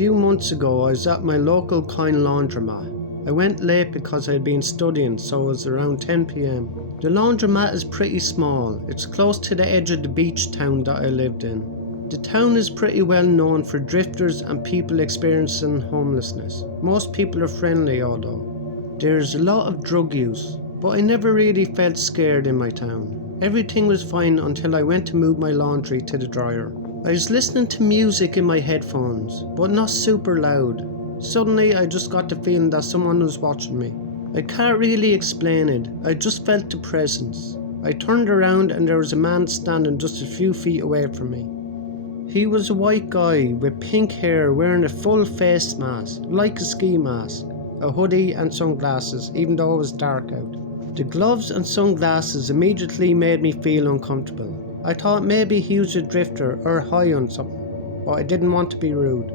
few months ago I was at my local kind laundromat. I went late because I had been studying, so it was around 10 p.m. The laundromat is pretty small. It's close to the edge of the beach town that I lived in. The town is pretty well known for drifters and people experiencing homelessness. Most people are friendly although. There's a lot of drug use, but I never really felt scared in my town. Everything was fine until I went to move my laundry to the dryer. I was listening to music in my headphones, but not super loud. Suddenly I just got the feeling that someone was watching me. I can't really explain it, I just felt the presence. I turned around and there was a man standing just a few feet away from me. He was a white guy with pink hair wearing a full face mask, like a ski mask, a hoodie and sunglasses even though it was dark out. The gloves and sunglasses immediately made me feel uncomfortable. I thought maybe he was a drifter or high on something, but I didn't want to be rude.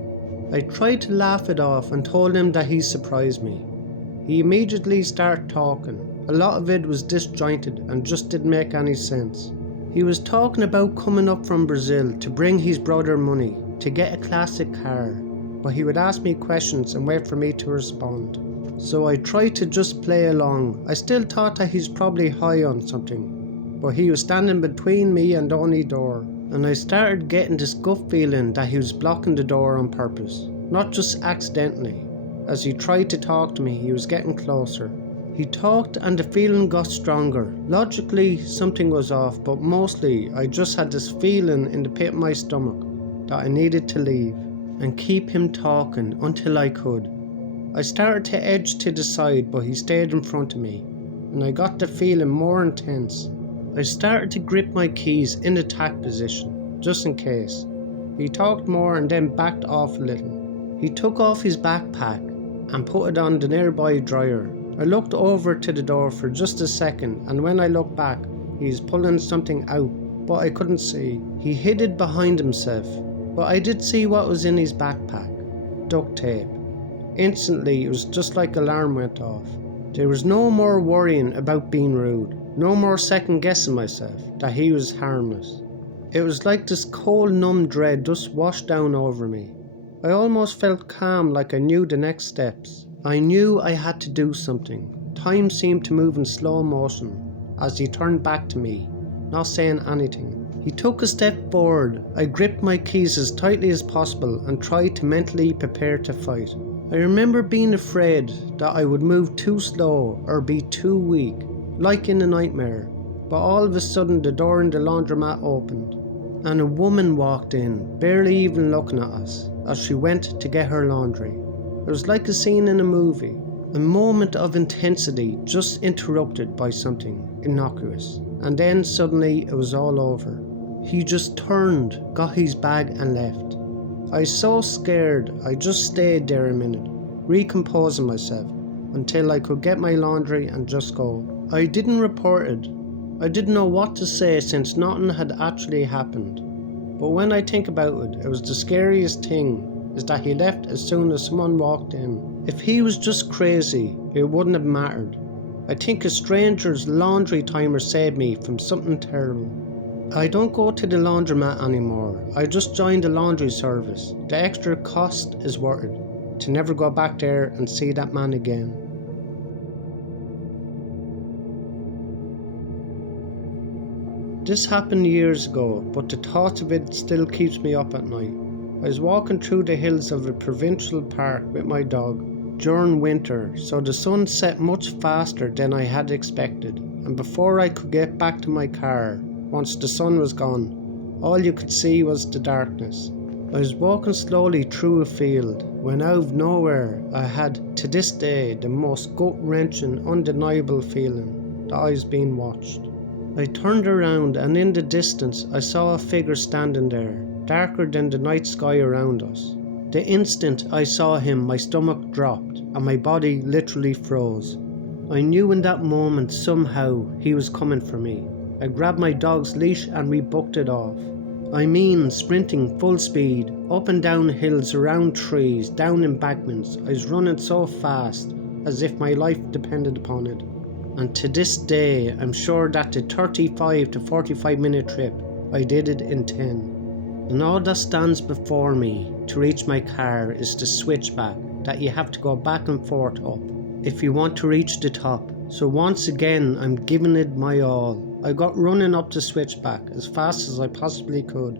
I tried to laugh it off and told him that he surprised me. He immediately started talking. A lot of it was disjointed and just didn't make any sense. He was talking about coming up from Brazil to bring his brother money to get a classic car, but he would ask me questions and wait for me to respond. So I tried to just play along. I still thought that he's probably high on something, but he was standing between me and the only door, and I started getting this gut feeling that he was blocking the door on purpose, not just accidentally. As he tried to talk to me, he was getting closer. He talked and the feeling got stronger. Logically, something was off, but mostly I just had this feeling in the pit of my stomach that I needed to leave and keep him talking until I could. I started to edge to the side, but he stayed in front of me, and I got the feeling more intense. I started to grip my keys in attack position, just in case. He talked more and then backed off a little. He took off his backpack and put it on the nearby dryer. I looked over to the door for just a second, and when I looked back, he was pulling something out, but I couldn't see. He hid it behind himself, but I did see what was in his backpack. Duct tape. Instantly, it was just like alarm went off. There was no more worrying about being rude. No more second guessing myself that he was harmless. It was like this cold numb dread just washed down over me. I almost felt calm, like I knew the next steps. I knew I had to do something. Time seemed to move in slow motion as he turned back to me, not saying anything. He took a step forward. I gripped my keys as tightly as possible and tried to mentally prepare to fight. I remember being afraid that I would move too slow or be too weak, like in a nightmare, but all of a sudden the door in the laundromat opened and a woman walked in, barely even looking at us, as she went to get her laundry. It was like a scene in a movie, a moment of intensity just interrupted by something innocuous, and then suddenly it was all over. He just turned, got his bag and left. I was so scared I just stayed there a minute, recomposing myself until I could get my laundry and just go. I didn't report it. I didn't know what to say since nothing had actually happened. But when I think about it, it was the scariest thing is that he left as soon as someone walked in. If he was just crazy, it wouldn't have mattered. I think a stranger's laundry timer saved me from something terrible. I don't go to the laundromat anymore. I just joined the laundry service. The extra cost is worth it to never go back there and see that man again. This happened years ago, but the thought of it still keeps me up at night. I was walking through the hills of a provincial park with my dog during winter, so the sun set much faster than I had expected, and before I could get back to my car, once the sun was gone, all you could see was the darkness. I was walking slowly through a field when out of nowhere I had, to this day, the most gut-wrenching, undeniable feeling that I was being watched. I turned around and in the distance I saw a figure standing there, darker than the night sky around us. The instant I saw him, my stomach dropped and my body literally froze. I knew in that moment somehow he was coming for me. I grabbed my dog's leash and we booked it off. I mean sprinting full speed, up and down hills, around trees, down embankments. I was running so fast as if my life depended upon it. And to this day, I'm sure that the 35 to 45 minute trip, I did it in 10. and all that stands before me to reach my car is the switchback that you have to go back and forth up if you want to reach the top. So once again, I'm giving it my all. I got running up the switchback as fast as I possibly could.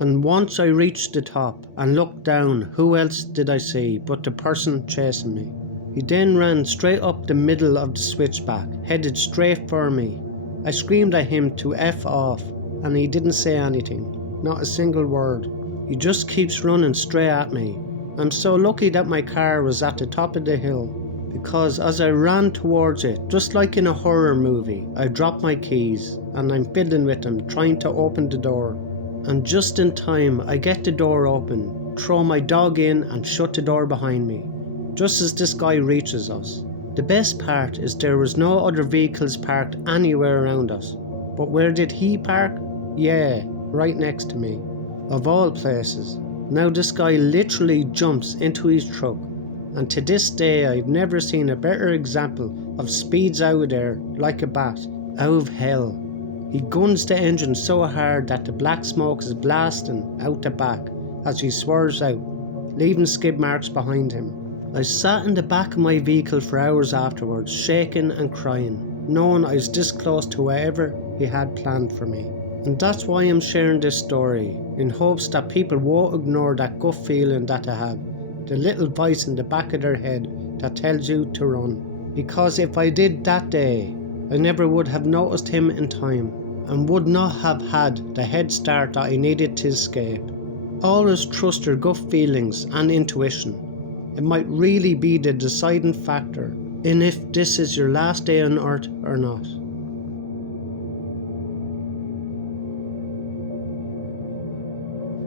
And once I reached the top and looked down, who else did I see but the person chasing me? He then ran straight up the middle of the switchback, headed straight for me. I screamed at him to F off, and he didn't say anything, not a single word. He just keeps running straight at me. I'm so lucky that my car was at the top of the hill, because as I ran towards it, just like in a horror movie, I dropped my keys and I'm fiddling with them, trying to open the door. And just in time, I get the door open, throw my dog in and shut the door behind me, just as this guy reaches us. The best part is there was no other vehicles parked anywhere around us. But where did he park? Yeah, right next to me. Of all places. Now this guy literally jumps into his truck, and to this day I've never seen a better example of speeds out of there like a bat, out of hell. He guns the engine so hard that the black smoke is blasting out the back as he swerves out, leaving skid marks behind him. I sat in the back of my vehicle for hours afterwards, shaking and crying, knowing I was this close to whatever he had planned for me. And that's why I'm sharing this story, in hopes that people won't ignore that gut feeling that they have, the little voice in the back of their head that tells you to run. Because if I did that day, I never would have noticed him in time, and would not have had the head start that I needed to escape. Always trust your gut feelings and intuition. It might really be the deciding factor in if this is your last day on earth or not.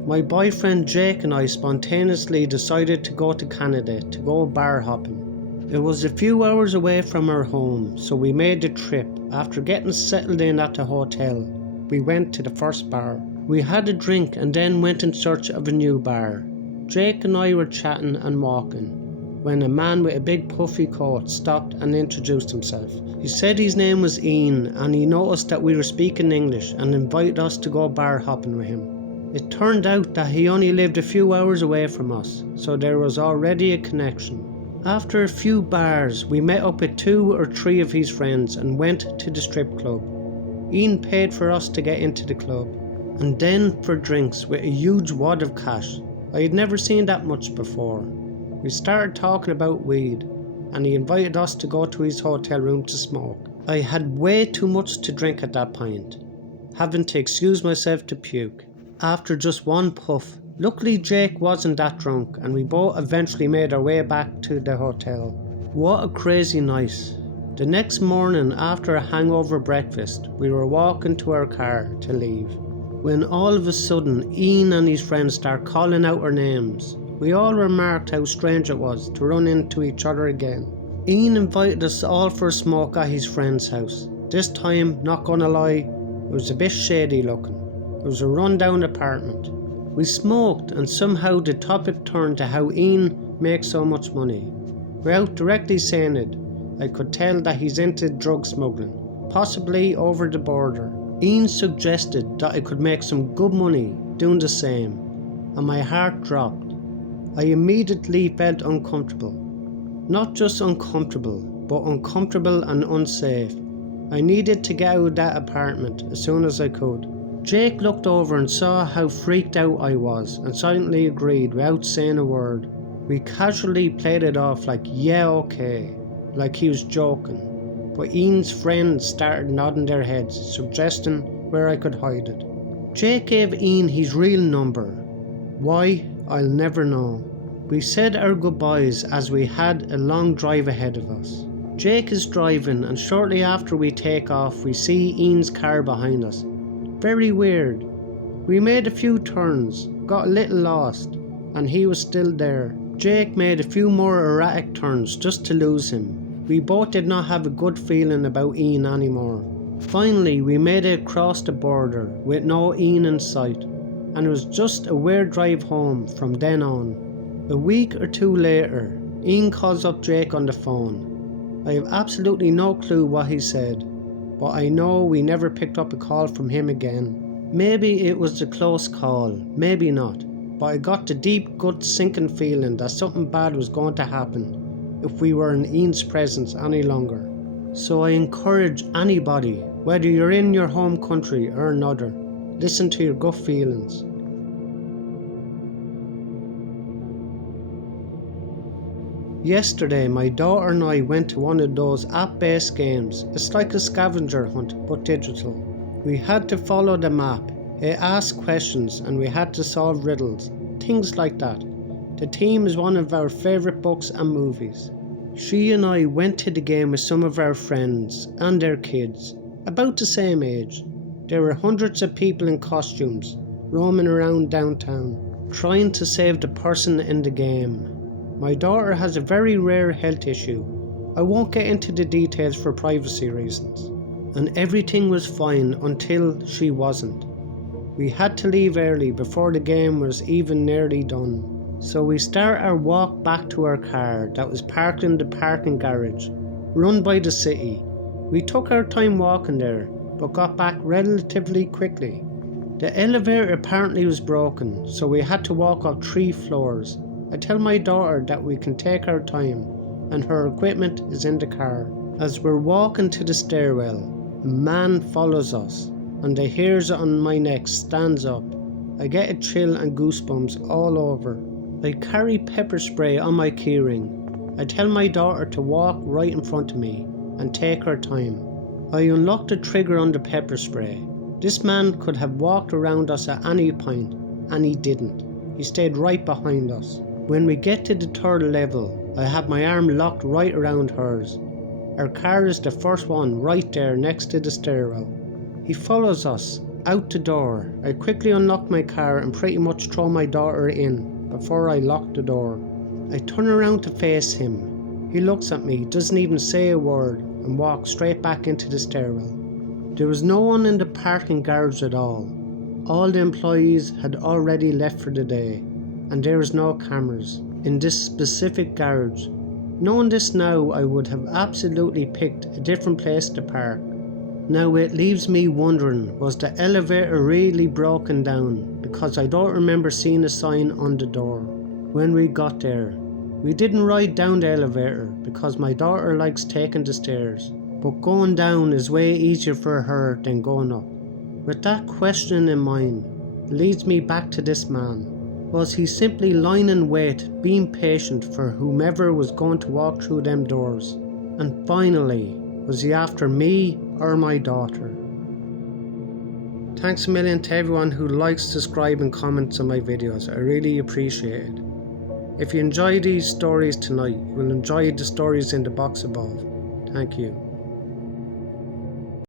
My boyfriend Jake and I spontaneously decided to go to Canada to go bar hopping. It was a few hours away from our home, so we made the trip. After getting settled in at the hotel, we went to the first bar. We had a drink and then went in search of a new bar. Jake and I were chatting and walking when a man with a big puffy coat stopped and introduced himself. He said his name was Ian, and he noticed that we were speaking English and invited us to go bar hopping with him. It turned out that he only lived a few hours away from us, so there was already a connection. After a few bars, we met up with 2 or 3 of his friends and went to the strip club. Ian paid for us to get into the club, and then for drinks with a huge wad of cash. I had never seen that much before. We started talking about weed, and he invited us to go to his hotel room to smoke. I had way too much to drink at that point, having to excuse myself to puke. After just one puff, luckily Jake wasn't that drunk, and we both eventually made our way back to the hotel. What a crazy night. The next morning, after a hangover breakfast, we were walking to our car to leave, when all of a sudden Ian and his friends start calling out our names. We all remarked how strange it was to run into each other again. Ian invited us all for a smoke at his friend's house. This time, not gonna lie, it was a bit shady looking. It was a rundown apartment. We smoked, and somehow the topic turned to how Ian makes so much money. Without directly saying it, I could tell that he's into drug smuggling, possibly over the border. Ian suggested that I could make some good money doing the same, and my heart dropped. I immediately felt uncomfortable. Not just uncomfortable, but uncomfortable and unsafe. I needed to get out of that apartment as soon as I could. Jake looked over and saw how freaked out I was and silently agreed without saying a word. We casually played it off like, yeah, okay, like he was joking. But Ian's friends started nodding their heads, suggesting where I could hide it. Jake gave Ian his real number. Why? I'll never know. We said our goodbyes as we had a long drive ahead of us. Jake is driving, and shortly after we take off, we see Ian's car behind us. Very weird. We made a few turns, got a little lost, and he was still there. Jake made a few more erratic turns just to lose him. We both did not have a good feeling about Ian anymore. Finally, we made it across the border with no Ian in sight, and it was just a weird drive home from then on. A week or 2 later, Ian calls up Jake on the phone. I have absolutely no clue what he said, but I know we never picked up a call from him again. Maybe it was a close call, maybe not, but I got the deep gut sinking feeling that something bad was going to happen if we were in Ian's presence any longer. So I encourage anybody, whether you're in your home country or another, listen to your gut feelings. Yesterday, my daughter and I went to one of those app-based games. It's like a scavenger hunt, but digital. We had to follow the map. It asked questions and we had to solve riddles, things like that. The theme is one of our favourite books and movies. She and I went to the game with some of our friends and their kids, about the same age. There were hundreds of people in costumes, roaming around downtown, trying to save the person in the game. My daughter has a very rare health issue. I won't get into the details for privacy reasons. And everything was fine until she wasn't. We had to leave early before the game was even nearly done. So we start our walk back to our car that was parked in the parking garage, run by the city. We took our time walking there, but got back relatively quickly. The elevator apparently was broken, so we had to walk up 3 floors. I tell my daughter that we can take our time and her equipment is in the car. As we're walking to the stairwell, a man follows us and the hairs on my neck stands up. I get a chill and goosebumps all over. I carry pepper spray on my keyring. I tell my daughter to walk right in front of me and take her time. I unlock the trigger on the pepper spray. This man could have walked around us at any point, and he didn't. He stayed right behind us. When we get to the 3rd level, I have my arm locked right around hers. Our car is the first one right there next to the stairwell. He follows us out the door. I quickly unlock my car and pretty much throw my daughter in before I lock the door. I turn around to face him. He looks at me, doesn't even say a word, and walks straight back into the stairwell. There was no one in the parking garage at all. All the employees had already left for the day, and there was no cameras in this specific garage. Knowing this now, I would have absolutely picked a different place to park. Now it leaves me wondering, was the elevator really broken down? Because I don't remember seeing a sign on the door. When we got there, we didn't ride down the elevator because my daughter likes taking the stairs, but going down is way easier for her than going up. With that question in mind, it leads me back to this man. Was he simply lying in wait, being patient for whomever was going to walk through them doors? And finally, was he after me or my daughter? Thanks a million to everyone who likes, subscribe and comments on my videos. I really appreciate it. If you enjoy these stories tonight, you will enjoy the stories in the box above. Thank you.